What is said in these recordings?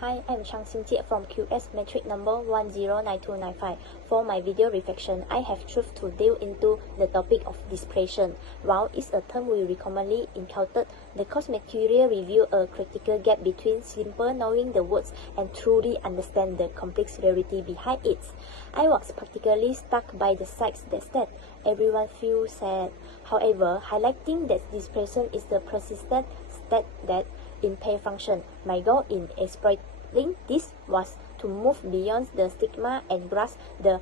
Hi, I'm Chang Xin Jie from QS metric number 109295. For my video reflection, I have chosen to delve into the topic of dispersion. While it's a term we commonly encountered, the course material reveals a critical gap between simple knowing the words and truly understand the complex reality behind it. I was particularly struck by the sides that said everyone feels sad. However, highlighting that dispersion is the persistent state that impaired function. My goal in exploring this was to move beyond the stigma and grasp the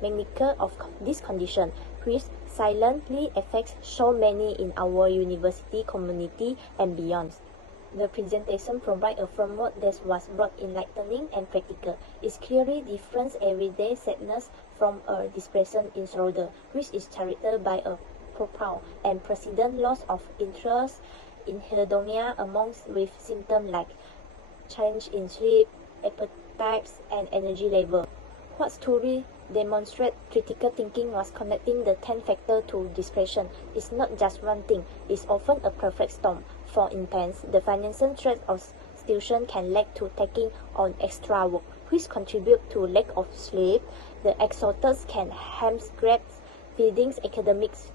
magnitude of this condition, which silently affects so many in our university community and beyond. The presentation provides a framework that was both enlightening and practical. It clearly differentiates everyday sadness from a depression disorder, which is characterized by a profound and persistent loss of interest in hedonia amongst with symptoms like change in sleep, appetites, and energy level. What truly demonstrated critical thinking was connecting the 10 factors to depression. It's not just one thing, it's often a perfect storm. For instance, the financial stress of students can lead to taking on extra work, which contribute to lack of sleep. The exhausted can hamstring feelings, academics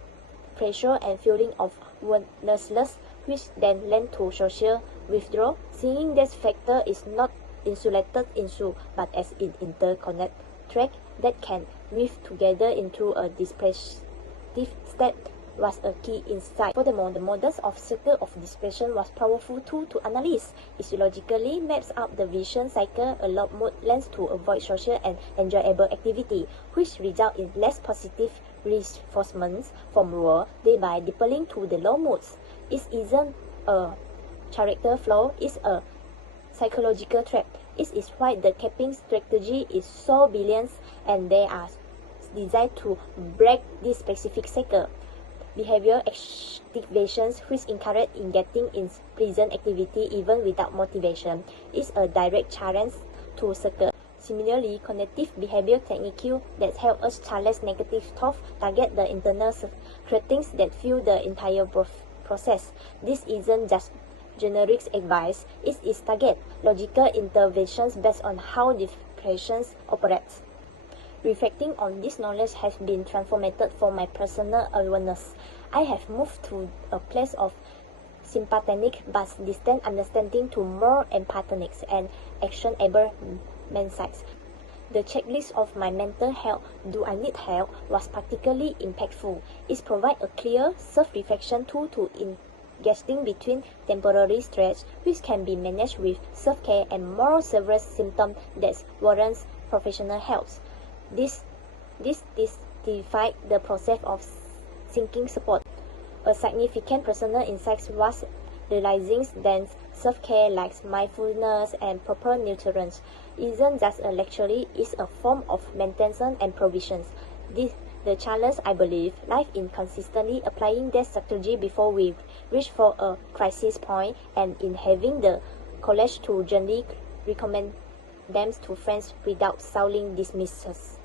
pressure, and feeling of worthlessness, which then lend to social withdrawal. Seeing this factor is not insulated issue, but as an interconnected track that can weave together into a depressive state was a key insight. Furthermore, the models of cycle of depression was powerful tool to analyze. It logically maps out the vision cycle, allow mood lens to avoid social and enjoyable activity, which result in less positive reinforcements from lower, thereby deepening to the low moods. It isn't a character flaw, it's a psychological trap. It is why the capping strategy is so brilliant, and they are designed to break this specific cycle. Behavior activations, which encourage engaging in pleasant activity even without motivation, is a direct challenge to circle. Similarly, cognitive behavior techniques that help us challenge negative thoughts target the internal settings that fuel the entire process. This isn't just generic advice, it is target logical interventions based on how depression operates. Reflecting on this knowledge has been transformative for my personal awareness. I have moved to a place of sympathetic but distant understanding to more empathetic and actionable insights. The checklist of my mental health, do I need help, was particularly impactful. It provides a clear self-reflection tool to engaging between temporary stress, which can be managed with self-care, and more severe symptoms that warrants professional help. This justified the process of seeking support. A significant personal insight was realizing that self-care like mindfulness and proper nutrition isn't just a luxury, it's a form of maintenance and provisions. The challenge, I believe, lies in consistently applying that strategy before we reach for a crisis point, and in having the courage to gently recommend them to friends without sounding dismissive.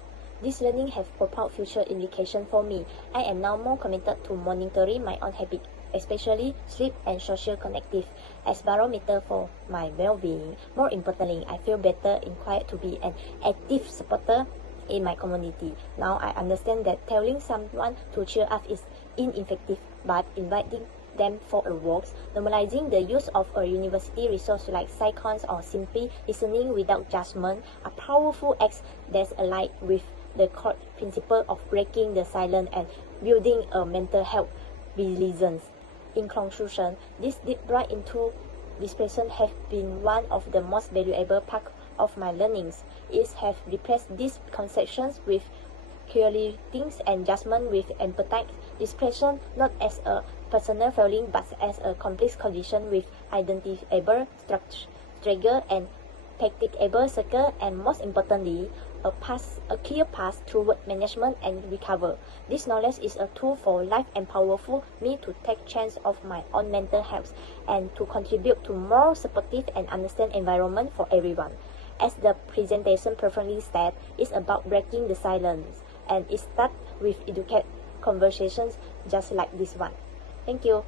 This learning has profound future implications for me. I am now more committed to monitoring my own habits, especially sleep and social connective, as barometer for my well-being. More importantly, I feel better inclined to be an active supporter in my community. Now I understand that telling someone to cheer up is ineffective, but inviting them for a walk, normalizing the use of a university resource like Psychons, or simply listening without judgment are powerful acts that align with the core principle of breaking the silence and building a mental health resilience. In conclusion, this deep dive into depression has been one of the most valuable parts of my learnings. It has replaced these conceptions with clarity and judgment with empathy. Depression not as a personal feeling but as a complex condition with identifiable struggle and practicable circle, and most importantly, a clear path toward management and recover. This knowledge is a tool for life and powerful me to take charge of my own mental health and to contribute to more supportive and understand environment for everyone. As the presentation perfectly said, it's about breaking the silence, and it starts with educated conversations just like this one. Thank you.